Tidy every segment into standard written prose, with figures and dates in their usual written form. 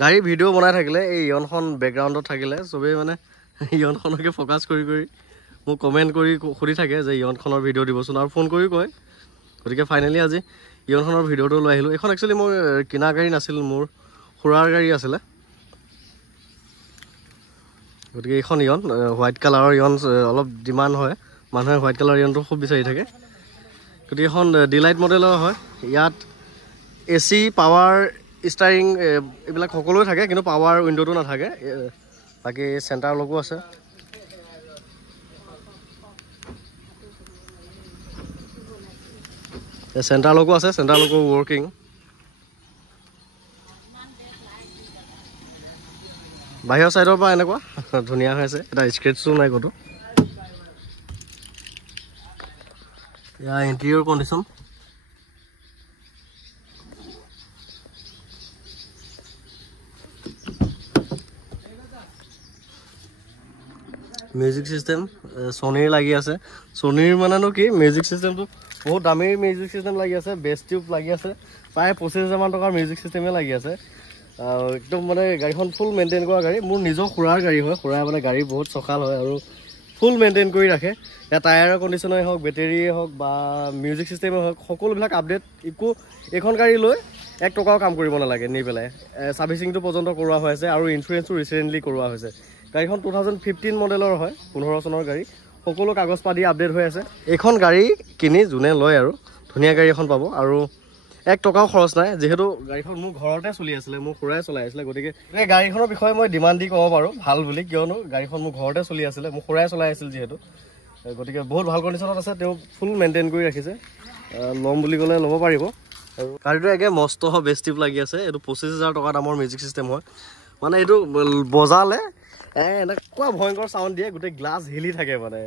গাড়ী ভিডিঅ' বনাই থাকিলে এই ইয়নখন বেকগ্ৰাউণ্ডত থাকিলে চবেই মানে ইয়নখনকে ফ'কাছ কৰি মোক কমেণ্ট কৰি সুধি থাকে যে ইয়নখনৰ ভিডিঅ' দিবচোন আৰু ফোন কৰি কয়। গতিকে ফাইনেলি আজি ইয়নখনৰ ভিডিঅ'টো লৈ আহিলোঁ। এইখন একচুৱেলি মোৰ কিনা গাড়ী নাছিল, মোৰ খুৰাৰ গাড়ী আছিলে। গতিকে এইখন ইয়ন হোৱাইট কালাৰৰ ইয়ন অলপ ডিমাণ্ড হয়, মানুহে হোৱাইট কালাৰ ইয়নটো খুব বিচাৰি থাকে। গতিকে এখন ডিলাইট মডেলৰ হয়। ইয়াত AC পাৱাৰ ষ্টাৰিং এইবিলাক সকলোৱে থাকে, কিন্তু পাৱাৰ উইণ্ড'টো নাথাকে। বাকী চেণ্টাৰ লগো আছে। চেণ্টাৰ লগো আছে, চেণ্টাৰ লগো ৱৰ্কিং। বাহিৰৰ ছাইডৰ পৰা এনেকুৱা ধুনীয়া হৈ আছে, এটা স্ক্ৰেচো নাই ক'তো। ইয়াৰ ইণ্টেৰিয়ৰ কণ্ডিশ্যন মিউজিক চিষ্টেম ছনীৰ লাগি আছে। ছনীৰ মানেনো কি, মিউজিক চিষ্টেমটো বহুত দামী মিউজিক চিষ্টেম লাগি আছে। বেছ টিউব লাগি আছে, প্ৰায় 25,000 মান টকাৰ মিউজিক চিষ্টেমে লাগি আছে। একদম মানে গাড়ীখন ফুল মেইনটেইন কৰা গাড়ী। মোৰ নিজৰ খুৰাৰ গাড়ী হয়, খুৰাই মানে গাড়ী বহুত চখাল হয় আৰু ফুল মেইনটেইন কৰি ৰাখে। ইয়াৰ টায়াৰৰ কণ্ডিশ্যনেই হওক, বেটেৰীয়ে হওক বা মিউজিক চিষ্টেমেই হওক, সকলোবিলাক আপডেট। এইখন গাড়ী লৈ 1 টকাও কাম কৰিব নালাগে নি পেলাই। ছাৰ্ভিচিংটো পৰ্যন্ত কৰোৱা হৈ আছে আৰু ইঞ্চুৰেঞ্চো ৰিচেণ্টলি কৰোৱা হৈছে। গাড়ীখন 2015 মডেলৰ হয়, 15 চনৰ গাড়ী। সকলো কাগজ পাতি আপডেট হৈ আছে। এইখন গাড়ী কিনি যোনে লয় আৰু ধুনীয়া গাড়ী এখন পাব আৰু 1 টকাও খৰচ নাই, যিহেতু গাড়ীখন মোৰ ঘৰতে চলি আছিলে, মোৰ খুৰাই চলাই আছিলে। গতিকে এই গাড়ীখনৰ বিষয়ে মই ডিমাণ্ড দি ক'ব পাৰোঁ ভাল বুলি, কিয়নো গাড়ীখন মোৰ ঘৰতে চলি আছিলে, মোৰ খুৰাই চলাই আছিল যিহেতু। গতিকে বহুত ভাল কণ্ডিশ্যনত আছে, তেওঁ ফুল মেইনটেইন কৰি ৰাখিছে। ল'ম বুলি ক'লে ল'ব পাৰিব। আৰু গাড়ীটো একে মস্ত বেছ টিউব লাগি আছে। এইটো 25,000 টকা দামৰ মিউজিক চিষ্টেম হয়। মানে এইটো বজালে এনেকুৱা ভয়ংকৰ চাউণ্ড দিয়ে, গোটেই গ্লাছ হিলি থাকে, মানে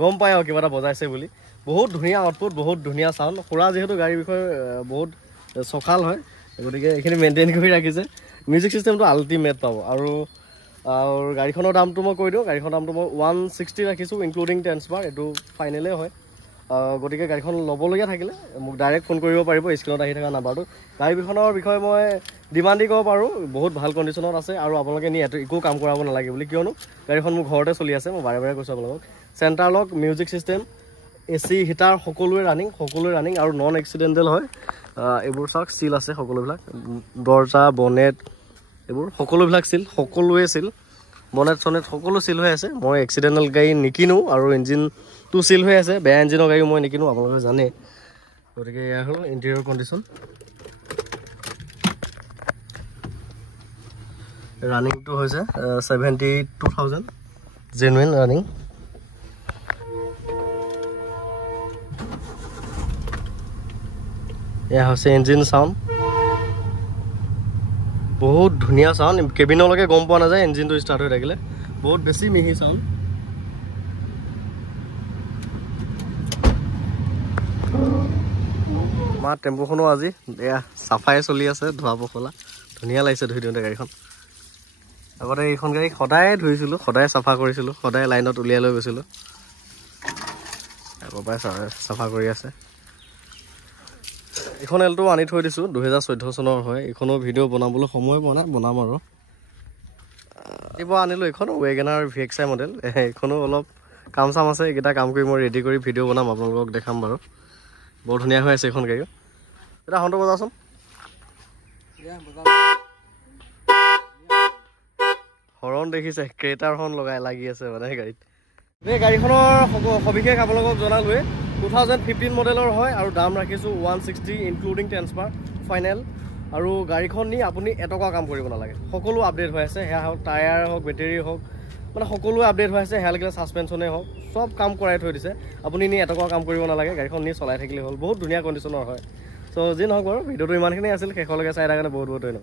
গম পায় আৰু কিবা এটা বজাইছে বুলি। বহুত ধুনীয়া আউটপুট, বহুত ধুনীয়া চাউণ্ড। খুৰা যিহেতু গাড়ীৰ বিষয়ে বহুত চখাল হয়, গতিকে এইখিনি মেইনটেইন কৰি ৰাখিছে। মিউজিক চিষ্টেমটো আল্টিমেট পাব। আৰু গাড়ীখনৰ দামটো মই কৈ দিওঁ, গাড়ীখনৰ দামটো মই 160 ৰাখিছোঁ, ইনক্লুডিং ট্ৰেন্সফাৰ। এইটো ফাইনেলেই হয়। গতিকে গাড়ীখন ল'বলগীয়া থাকিলে মোক ডাইৰেক্ট ফোন কৰিব পাৰিব স্ক্ৰীণত আহি থকা নাম্বাৰটো। গাড়ীখনৰ বিষয়ে মই ডিমাণ্ড দি ক'ব পাৰোঁ, বহুত ভাল কণ্ডিশ্যনত আছে আৰু আপোনালোকে নি একো কাম কৰাব নালাগে বুলি, কিয়নো গাড়ীখন মোৰ ঘৰতে চলি আছে। মই বাৰে বাৰে কৈছোঁ আপোনালোকক। চেণ্টাৰ লক, মিউজিক চিষ্টেম, AC হিটাৰ সকলোৱে ৰানিং আৰু নন এক্সিডেণ্টেল হয়। এইবোৰ চাওক, চিল আছে সকলোবিলাক। দৰ্জা, বনেট এইবোৰ সকলোবিলাক চিল, সকলোৱে চিল। বনেট চনেট সকলো চিল হৈ আছে। মই এক্সিডেণ্টেল গাড়ী নিকিনো আৰু ইঞ্জিনটো চিল হৈ আছে। বেয়া ইঞ্জিনৰ গাড়ী মই নিকিনো, আপোনালোকে জানে। গতিকে এয়া হ'ল ইণ্টেৰিয়ৰ কণ্ডিশ্যন। ৰানিংটো হৈছে 72,000 জেনুইন ৰানিং। এয়া হৈছে ইঞ্জিন চাউণ্ড, বহুত ধুনীয়া চাউণ্ড। কেবিনলৈকে গম পোৱা নাযায় ইঞ্জিনটো ষ্টাৰ্ট হৈ থাকিলে, বহুত বেছি মিহি চাউণ্ড। আমাৰ টেম্পুখনো আজি এয়া চাফাই চলি আছে, ধোৱা পখলা ধুনীয়া লাগিছে ধুই দিওঁতে গাড়ীখন। আগতে এইখন গাড়ী সদায় ধুইছিলোঁ, সদায় চাফা কৰিছিলোঁ, সদায় লাইনত উলিয়াই লৈ গৈছিলোঁ। আগৰ পৰাই চাফা কৰি আছে। এইখন এলটো আনি থৈ দিছোঁ, 2014 চনৰ হয়। এইখনো ভিডিঅ' বনাবলৈ সময় পোৱা নাই, বনাম আৰু। ৰাতিপুৱা আনিলোঁ এইখন ৱেগনাৰ VXI মডেল। এইখনো অলপ কাম চাম আছে, এইকেইটা কাম কৰি মই ৰেডি কৰি ভিডিঅ' বনাম, আপোনালোকক দেখাম বাৰু। বৰ ধুনীয়া হৈ আছে এইখন গাড়ীও। এটা হৰ্ণটো বজাচোন। হৰ্ণ দেখিছে, ক্ৰেটাৰ হৰ্ণ লাগি আছে মানে গাড়ীত। এই গাড়ীখনৰ সবিশেষ আপোনালোকক জনালোৱে। 2015 মডেলৰ হয় আৰু দাম ৰাখিছোঁ 160 ইনক্লুডিং ট্ৰেন্সফাৰ ফাইনেল। আৰু গাড়ীখন নি আপুনি এটকা কাম কৰিব নালাগে, সকলো আপডেট হৈ আছে। সেয়া হওক টায়াৰ হওক, বেটেৰী হওক, মানে সকলোৱে আপডেট হৈ আছে। সেয়া লাগিলে ছাছপেনশ্যনেই হওক, চব কাম কৰাই থৈ দিছে। আপুনি নি এটকা কাম কৰিব নালাগে, গাড়ীখন নি চলাই থাকিলে হ'ল। বহুত ধুনীয়া কণ্ডিশ্যনৰ হয়। চ' যি নহওক বাৰু, ভিডিঅ'টো ইমানখিনি আছিল। শেষলৈকে চাই তাৰ কাৰণে বহুত ধন্যবাদ।